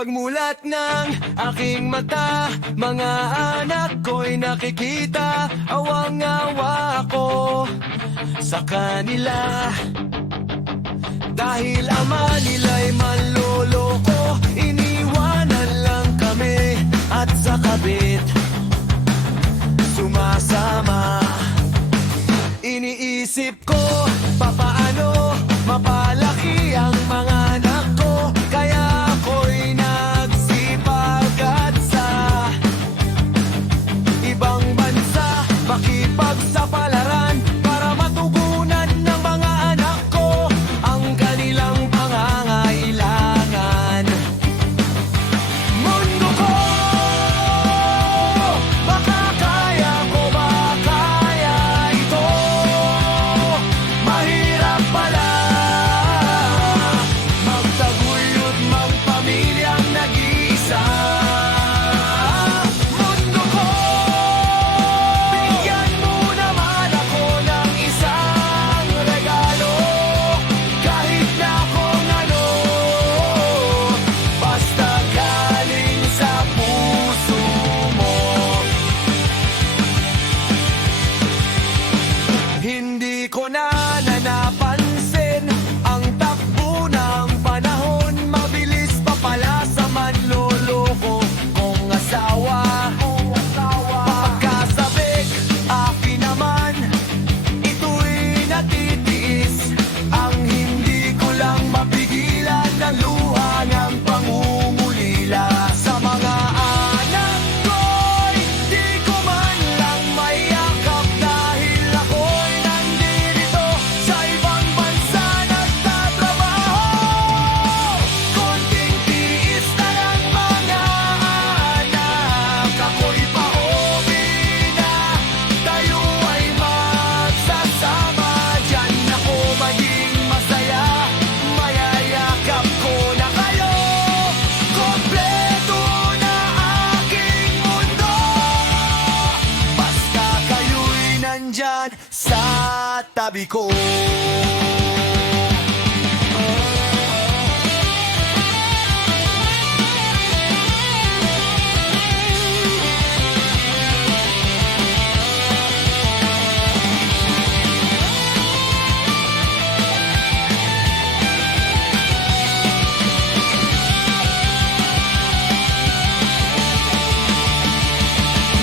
Pagmulat ng aking mata, mga anak ko'y nakikita. Awang-awa ako sa kanila, dahil ama nila'y manloloko. Iniwanan lang kami at sa kabit sumasama. Iniisip ko, papaano mapalaki ang mga anak ko, kaya ako'y nagsipag at sa ibang bansa makipagsapalaran para matugunan ng mga anak ko ang kanilang pangangailangan. Mundo ko, baka kaya ko ba kaya ito? Mahirap pala magtaguyod mang pamilyang nag-iisa. Mundo ko, bigyan mo naman ako ng isang regalo, kahit na kung ano, basta galing sa puso mo. Hindi ko na napansin ang takbo ng panahon. Mabilis pa pala sa manloloko kong asawa. Pagkasabik, akin naman, ito'y natitiis. Ang hindi ko lang mapigilan ng luha ng pangungulila sa mga anak ko'y di ko man lang mayakap, dahil ako'y nandito sa ibang bansa nagtatrabaho. Konting tiis na lang mga anak, ako'y pauwi na, tayo ay magsasama. Diyan ako maging masaya, mayayakap ko na kayo. Kompleto na aking mundo, basta kayo'y nandyan sa tabi ko.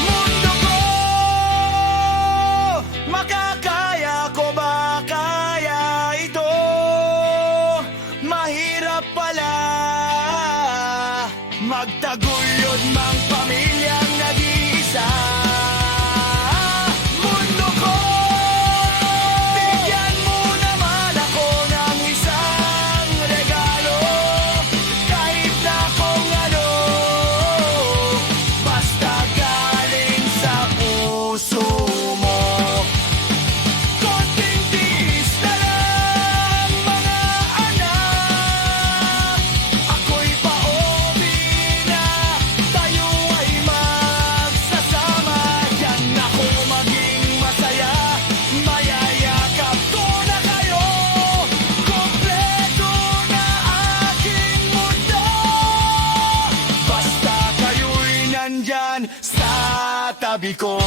Mundo ko, makakaya ko ba kaya ito? Mahirap pala magtaguyod mang pamilyang nag-iisa. Mundo ko, bigyan mo naman ako ng isang regalo, kahit na kung ano, basta galing sa puso mo. Konting tiis na lang mga anak, ako'y pauwi na, tayo ay magsasama. Diyan ako maging masaya, mayayakap ko na kayo. Kompleto na aking mundo, basta kayo'y nandyan sa tabi ko.